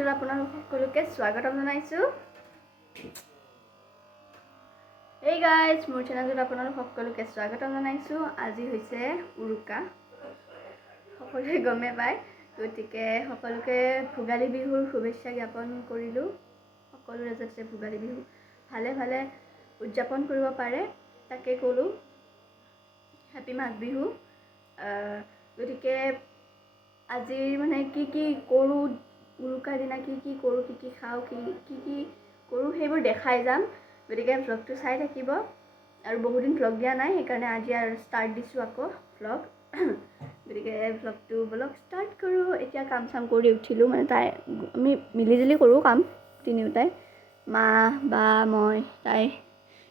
চেনেলটোত আপোনালোক সকলোকে স্বাগতম জনাইছোঁ। এই গাইজ, মোৰ চেনেলটোত আপোনালোক সকলোকে স্বাগতম জনাইছোঁ। আজি হৈছে উৰুকা, সকলোৱে গমে পায়, গতিকে সকলোকে ভোগালী বিহুৰ শুভেচ্ছা জ্ঞাপন কৰিলোঁ। সকলোৰে যাতে ভোগালী বিহু ভালে ভালে উদযাপন কৰিব পাৰে তাকে ক'লোঁ। হেপী মাঘ বিহু। গতিকে আজি মানে কি কৰোঁ, উৰুকাৰ দিনা কি কৰোঁ, কি খাওঁ, কি কৰোঁ সেইবোৰ দেখাই যাম। গতিকে ভ্লগটো চাই থাকিব। আৰু বহুদিন ভ্লগ দিয়া নাই, সেইকাৰণে আজি আৰু ষ্টাৰ্ট দিছোঁ আকৌ ভ্লগ। গতিকে ভ্লগটো বলক ষ্টাৰ্ট কৰোঁ। এতিয়া কাম চাম কৰি উঠিলোঁ, মানে আমি মিলিজুলি কৰোঁ কাম তিনিওটাই, মা বা মই, তাই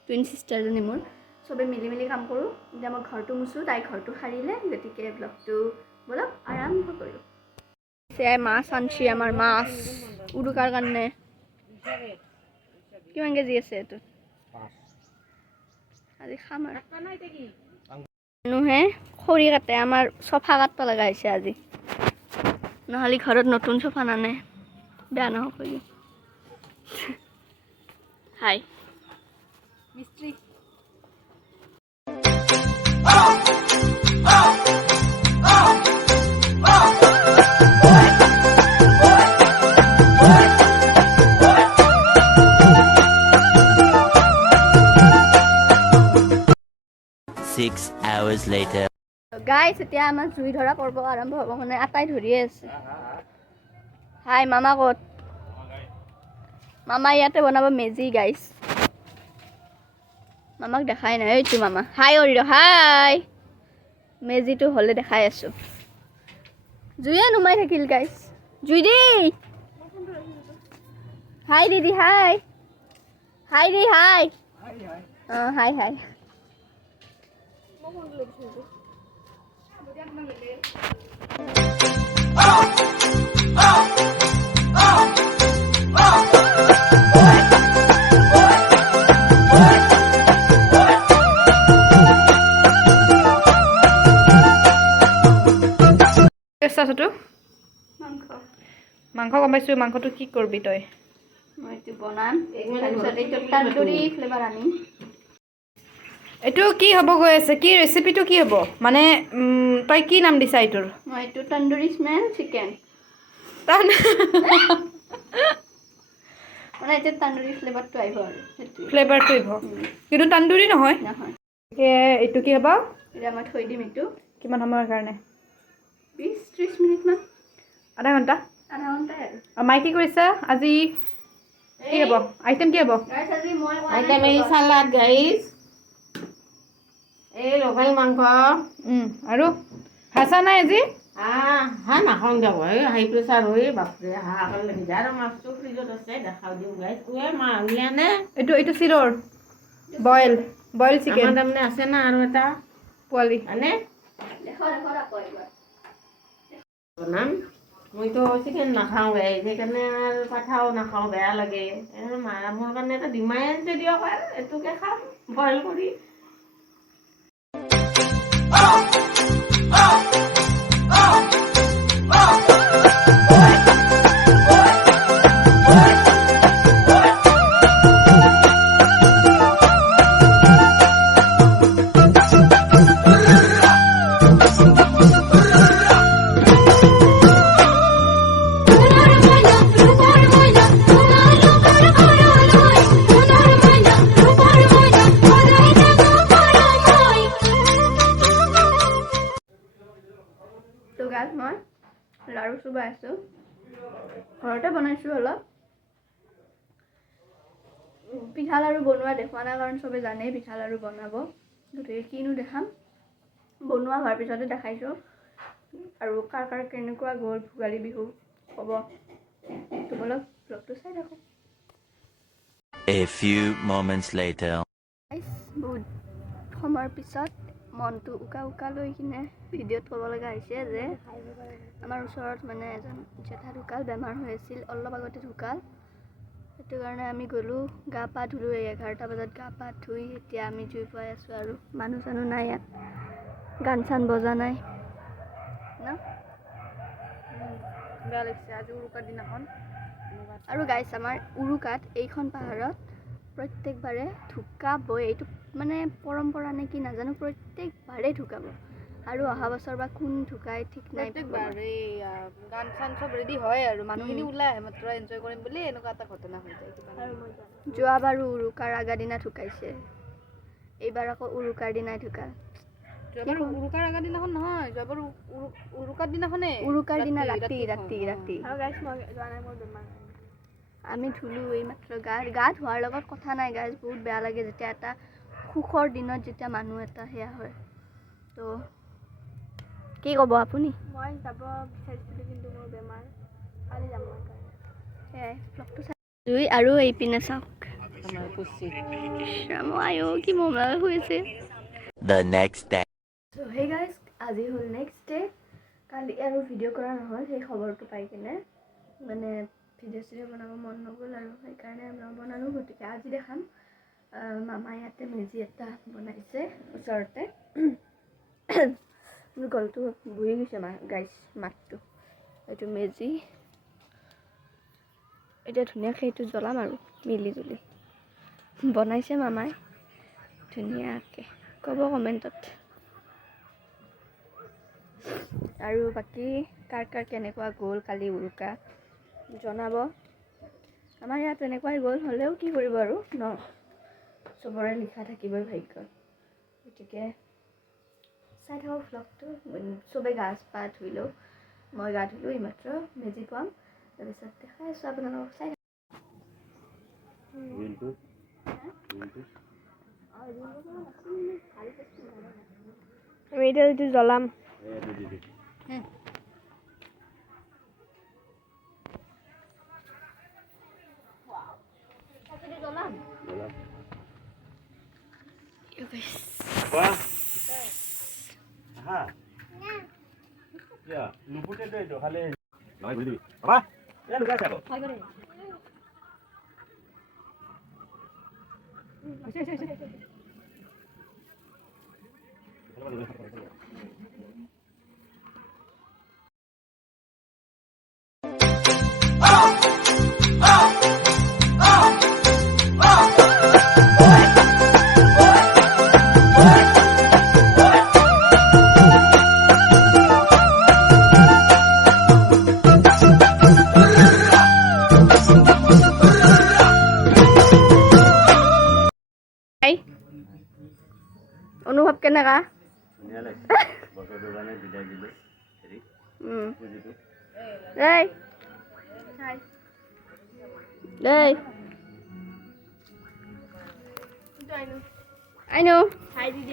টুইন চিষ্টাৰজনী মোৰ, চবেই মিলি কাম কৰোঁ। এতিয়া মই ঘৰটো মুচোঁ, তাই ঘৰটো সাৰিলে। গতিকে ভ্লগটো বলক আৰম্ভ কৰোঁ। মাছ আনছি, আমাৰ মাছ উৰুকাৰ কাৰণে। কিমান কেজি আছে এইটো? আজি খাম আৰু। মানুহে খৰি কাটে, আমাৰ চফা কাটব লগা হৈছে আজি, নহ'লে ঘৰত নতুন চফা নানে, বেয়া নহওক কৰি। হাই মিস্ত্ৰী। 6 hours later. গাইছ, এতিয়া আমাৰ জুই ধৰা পৰ্ব আৰম্ভ হ'ব, মানে আটাই ধৰিয়ে আছে। হাই মামা ক'ত? মামা ইয়াতে বনাব মেজি গাইছ। মামাক দেখাই নাই, এইটো মামা। হাই অৰিৰ, হাই। মেজিটো হ'লে দেখাই আছোঁ। জুইয়ে নুমাই থাকিল গাইছ। জুই দি। হাই দিদি, হাই। হাই দি, হাই। অঁ, হাই হাই। মাংস গম পাইছোঁ। মাংসটো কি কৰবি তই? মই এইটো বনাম, তাৰপিছত এইটো তন্দুৰী ফ্লেভাৰ আনিম। এইটো কি হ'ব গৈ আছে? কি ৰেচিপিটো কি হ'ব? মানে তই কি নাম দিছা এইটোৰ? মই এইটো তন্দুৰী স্মেল চিকেন। মানে এতিয়া তন্দুৰী ফ্লেভাৰটো আহিব আৰু সেইটোৱে। ফ্লেভাৰটো আহিব, কিন্তু তন্দুৰী নহয়। নহয়। এইটো কি হ'ব? এতিয়া মই থৈ দিম এইটো। কিমান সময়ৰ কাৰণে? 20-30 মিনিটমান। আধা ঘণ্টা? আধা ঘণ্টাই আৰু। মায়ে কি কৰিছে আজি? কি হ'ব আইটেম? কি হ'ব আইটেম? এই চালাড গাইছ, এই লোকেল মাংস। আৰু হাঁচা নাই আজি? হাঁহ নাখাওঁ দিয়ক, এই হাই প্ৰেছাৰ হৈ বাপৰে হাঁহ অকল লাগি যায়। আৰু মাছটো ফ্ৰিজত আছে, দেখাও দিওঁ গাইছ। মা উলিয়া নে? এইটো চিৰৰ বইল চিকেন। আমাৰ তাৰমানে আছে না আৰু এটা পোৱালি মানে বনাম। মইতো চিকেন নাখাওঁ গাইছ, সেইকাৰণে আৰু পাঠাও নাখাওঁ, বেয়া লাগে। মোৰ কাৰণে এটা ডিমাই আনিছে দিয়ক, আৰু এইটোকে খাম বইল কৰি। মই লাৰু চুবাই আছোঁ, ঘৰতে বনাইছোঁ অলপ। পিঠা লাৰু বনোৱা দেখুওৱা নাই, কাৰণ চবে জানেই পিঠা লাৰু বনাব। গতিকে কিনো দেখাম, বনোৱা হোৱাৰ পিছতে দেখাইছোঁ। আৰু কাৰ কেনেকুৱা গ'ল ভোগালী বিহু হ'ব, তো বলক ভ্লগটো চাই থাকোঁ। A few moments later. বহুত সময়ৰ পিছত মনটো উকা লৈ কিনে ভিডিঅ'ত ক'ব লগা হৈছে যে আমাৰ ওচৰত মানে এজন জেঠা ঢুকাল, বেমাৰ হৈ আছিল, অলপ আগতে ঢুকাল। সেইটো কাৰণে আমি গ'লোঁ, গা পা ধুলোঁ। 11টা বজাত গা পা ধুই এতিয়া আমি জুই পুৱাই আছোঁ। আৰু মানুহ চানুহ নাই ইয়াত, গান চান বজা নাই ন। বেয়া লাগিছে আজি উৰুকাৰ দিনাখন আৰু গাইছ আমাৰ উৰুকাত এইখন পাহাৰত প্ৰত্যেকবাৰে ঢুকাবই, এইটো মানে পৰম্পৰা নে কি নাজানো, প্ৰত্যেকবাৰে ঢুকাব। আৰু অহা বছৰ বা কোন ঢুকাই ঠিক নাই। প্ৰত্যেকবাৰে গান চান চব ৰেডি হয় আৰু মানুহখিনি ওলাই আহে মাত্ৰ এনজয় কৰিম বুলি, এনেকুৱা এটা ঘটনা হৈ যায়। যোৱাবাৰো উৰুকাৰ আগা দিনা ঢুকাইছে, এইবাৰ আকৌ উৰুকাৰ দিনাই ঢুকাল। যোৱাবাৰ উৰুকাৰ আগৰ দিনাখন নহয়, যোৱাবাৰ উৰুকাৰ দিনাখনে, উৰুকাৰ দিনা ৰাতি আমি ধুলো এই মাত্ৰ গা ধোৱাৰ লগত কথা নাই গাইজ, বহুত বেয়া লাগে যেতিয়া এটা সুখৰ দিনত যেতিয়া মানুহ এটা সেয়া হয়। তো কি ক'ব আপুনি? মই যাব বিচাৰিছিলোঁ কিন্তু মোৰ বেমাৰ, কালি যাম মই। সেয়াই ব্লগটো চাই জুই আৰু এইপিনে চাওক কি মজা হৈছে। The next day. So hey guys, আজি হ'ল নেক্সট ডে। কালি আৰু ভিডিঅ' কৰা নহ'ল সেই খবৰটো পাই কিনে, মানে ভিডিঅ' বনাব মন নগ'ল আৰু সেইকাৰণে নবনালোঁ। গতিকে আজি দেখাম মামাই ইয়াতে মেজি এটা বনাইছে ওচৰতে। মোৰ গলটো বহি গৈছে গাইছ মাতটো। এইটো মেজি এতিয়া ধুনীয়াকৈ এইটো জ্বলাম আৰু মিলি জুলি বনাইছে মামাই ধুনীয়াকৈ, ক'ব কমেণ্টত। আৰু বাকী কাৰ কেনেকুৱা গ'ল কালি উৰুকা জনাব। আমাৰ ইয়াত এনেকুৱাই গ'ল, হ'লেও কি কৰিব আৰু ন, চবৰে লিখা থাকিবই ভাগ্য। গতিকে চাই থাকক ভ্লগটো। চবেই গা পা ধুই লওঁ, মই গা ধুলোঁ এইমাত্ৰ, মেজি পাম, তাৰপিছত দেখাই আছোঁ আপোনালোকক। চাই আমি এতিয়া এইটো জ্বলাম। অনুভৱ কেনেকা?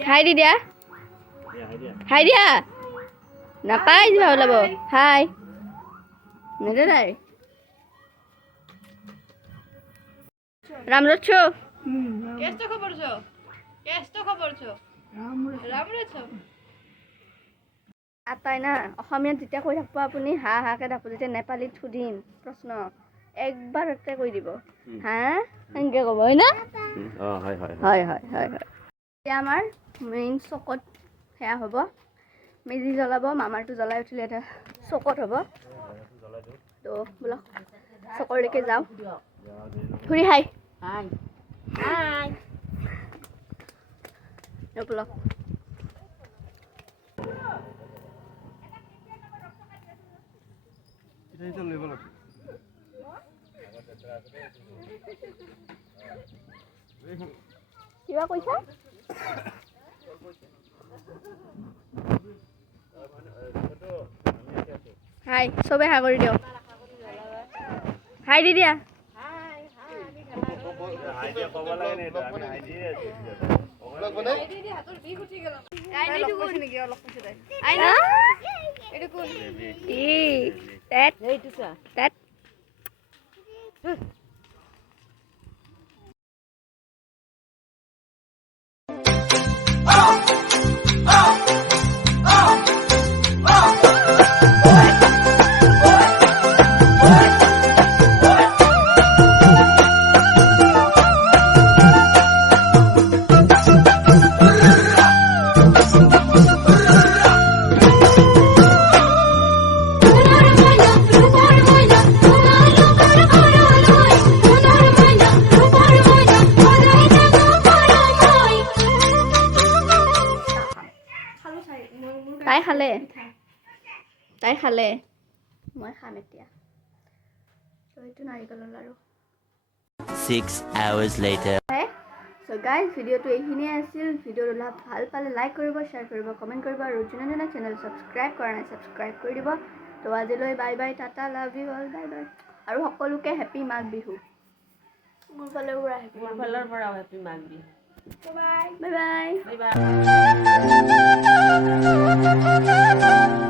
হাই দি দিয়া, হাই দিয়া নাপায় যোৱা ওলাব। হাই নেদেদাই রামরছ কেষ্ট খবর ছো আটাই না অসমীয়াত যেতিয়া কৈ থাকব আপুনি হা হাকে থাকব, যেতিয়া নেপালীত সুধিম প্ৰশ্ন একবাৰতে কৈ দিব হা এনেকে ক'ব, হয় না? হয় এতিয়া আমাৰ মেইন চকত সেয়া হ'ব, মেজি জ্বলাব। মামাৰটো জ্বলাই উঠিলে এটা চকত হ'ব। তো বলক চকৰলৈকে যাওঁ। ঘূৰি হাই বলক। কিবা কৈছা? হাই চবে হা কৰি দিয়ক, হাই দি দিয়া। তাই খালে মই খাম এতিয়া তো এইটো নাৰিকলৰ লাৰু 6 hours later. সো গাইজ ভিডিঅ'টো এইখিনিয়ে আছিল ভিডিঅ'টো ভাল পালে লাইক কৰিব শ্বেয়াৰ কৰিব কমেণ্ট কৰিব আৰু যোনে চেনেল ছাবস্ক্ৰাইব কৰা নাই ছাবস্ক্ৰাইব কৰি দিব তো আজিলৈ bye bye Tata love you all bye bye আৰু সকলোকে হেপী মাঘ বিহু মোৰ ফালৰ পৰা হেপী মোৰ ফালৰ পৰাও happy Magh Bihu bye bye bye bye